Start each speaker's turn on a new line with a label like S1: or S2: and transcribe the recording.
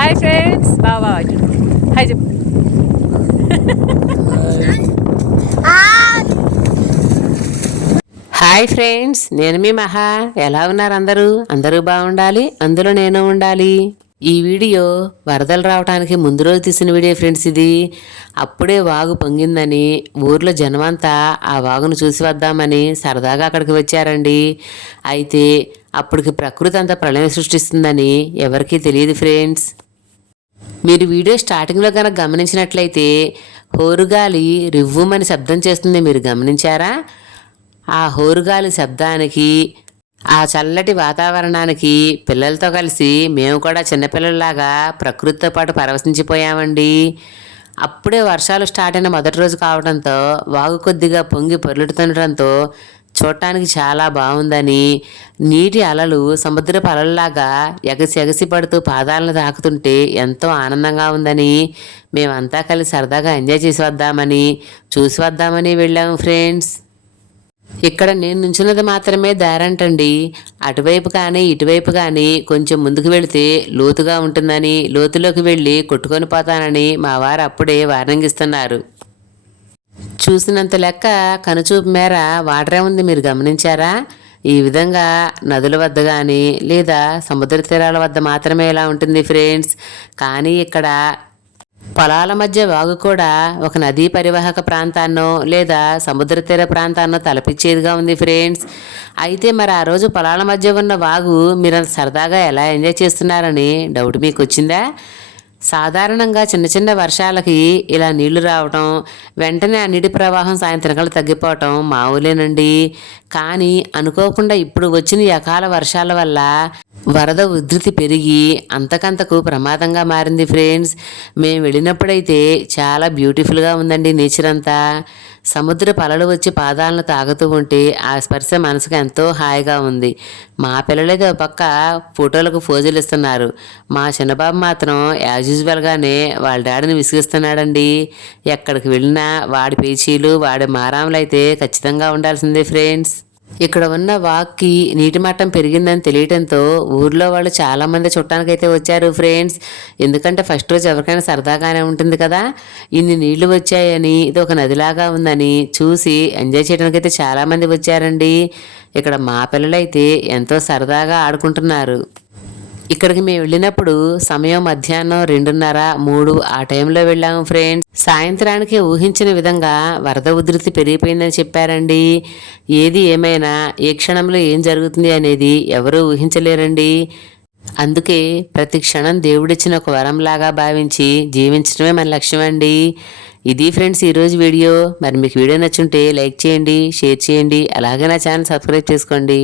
S1: Hi friends బాబా hi చెప్పు hi friends నేను మీ మహా. ఎలా ఉన్నారు అందరూ? అందరూ బాగుండాలి? అందులో నేను ఉండాలి. ఈ వీడియో వరదలు రావడానికి ముందు రోజు తీసిన వీడియో ఫ్రెండ్స్ ఇది. అప్పుడే వాగు పొంగిందని ఊర్లో జనమంతా ఆ వాగును చూసి వద్దామని సరదాగా అక్కడికి వచ్చారండి. అయితే అప్పటికి ప్రకృతి అంతా ప్రళయం సృష్టిస్తుందని ఎవరికీ తెలియదు ఫ్రెండ్స్ మీరు వీడియో స్టార్టింగ్లో కనుక గమనించినట్లయితే హోరుగాలి రివ్వుమని శబ్దం చేస్తుంది. మీరు గమనించారా? ఆ హోరుగాలి శబ్దానికి ఆ చల్లటి వాతావరణానికి పిల్లలతో కలిసి మేము కూడా చిన్నపిల్లల్లాగా ప్రకృతితో పాటు పరవశించిపోయామండి. అప్పుడే వర్షాలు స్టార్ట్ అయిన మొదటి రోజు కావడంతో వాగు కొద్దిగా పొంగి పొర్లుతుండటంతో చూడటానికి చాలా బాగుందని నీటి అలలు సముద్రపు అలల్లాగా ఎగసి ఎగసి పడుతూ పాదాలను తాకుతుంటే ఎంతో ఆనందంగా ఉందని మేమంతా కలిసి సరదాగా ఎంజాయ్ చేసి వద్దామని చూసి వద్దామని వెళ్ళాము ఫ్రెండ్స్. ఇక్కడ నేను నుంచున్నది మాత్రమే దారంటండి. అటువైపు కానీ ఇటువైపు కానీ కొంచెం ముందుకు వెళితే లోతుగా ఉంటుందని లోతులోకి వెళ్ళి కొట్టుకొని పోతానని మా వారు అప్పుడే వార్నింగ్ ఇస్తున్నారు. చూసినంత లెక్క కనుచూపు మేర వాటరే ఉంది మీరు గమనించారా? ఈ విధంగా నదుల వద్ద కానీ లేదా సముద్ర తీరాల వద్ద మాత్రమే ఇలా ఉంటుంది ఫ్రెండ్స్. కానీ ఇక్కడ పొలాల మధ్య వాగు కూడా ఒక నదీ పరివాహక ప్రాంతాన్నో లేదా సముద్ర తీర ప్రాంతాన్నో తలపించేదిగా ఉంది ఫ్రెండ్స్. అయితే మరి ఆ రోజు పొలాల మధ్య ఉన్న వాగు మీరు సరదాగా ఎలా ఎంజాయ్ చేస్తున్నారని డౌట్ మీకు వచ్చిందా సాధారణంగా చిన్న చిన్న వర్షాలకి ఇలా నీళ్ళు రావటం వెంటనే ఆ నీటి ప్రవాహం సాయంత్రకాలు తగ్గిపోవటం మామూలేనండి కానీ అనుకోకుండా ఇప్పుడు వచ్చిన అకాల వర్షాల వల్ల వరద ఉధృతి పెరిగి అంతకంతకు ప్రమాదంగా మారింది ఫ్రెండ్స్. మేము వెళ్ళినప్పుడైతే చాలా బ్యూటిఫుల్గా ఉందండి నేచర్ అంతా. సముద్ర పలలు వచ్చి పాదాలను తాగుతూ ఉంటే ఆ స్పర్శ మనసుకు ఎంతో హాయిగా ఉంది. మా పిల్లలకి ఒక పక్క ఫోటోలకు ఫోజులు ఇస్తున్నారు. మా చిన్నబాబు మాత్రం యాజ్ యూజువల్గానే వాళ్ళ డాడీని విసిగిస్తున్నాడండి. ఎక్కడికి వెళ్ళినా వాడి పేచీలు వాడి మారాములు అయితే ఖచ్చితంగా ఉండాల్సిందే ఫ్రెండ్స్. ఇక్కడ ఉన్న వాక్కి నీటి మట్టం పెరిగిందని తెలియటంతో ఊర్లో వాళ్ళు చాలామంది చుట్టానికైతే వచ్చారు ఫ్రెండ్స్ ఎందుకంటే ఫస్ట్ రోజు ఎవరికైనా సరదాగానే ఉంటుంది కదా. ఇన్ని నీళ్ళు వచ్చాయని ఇది ఒక నదిలాగా ఉందని చూసి ఎంజాయ్ చేయడానికైతే చాలామంది వచ్చారండి. ఇక్కడ మా పిల్లలైతే ఎంతో సరదాగా ఆడుకుంటున్నారు. ఇక్కడికి మేము వెళ్ళినప్పుడు సమయం మధ్యాహ్నం రెండున్నర మూడు ఆ టైంలో వెళ్ళాము ఫ్రెండ్స్ సాయంత్రానికి ఊహించిన విధంగా వరద ఉధృతి పెరిగిపోయిందని చెప్పారండి. ఏది ఏమైనా ఏ క్షణంలో ఏం జరుగుతుంది అనేది ఎవరూ ఊహించలేరండి. అందుకే ప్రతి క్షణం దేవుడిచ్చిన ఒక వరంలాగా భావించి జీవించడమే మన లక్ష్యం అండి. ఇది ఫ్రెండ్స్ ఈరోజు వీడియో. మరి మీకు వీడియో నచ్చుంటే లైక్ చేయండి షేర్ చేయండి. అలాగే నా ఛానల్ సబ్స్క్రైబ్ చేసుకోండి.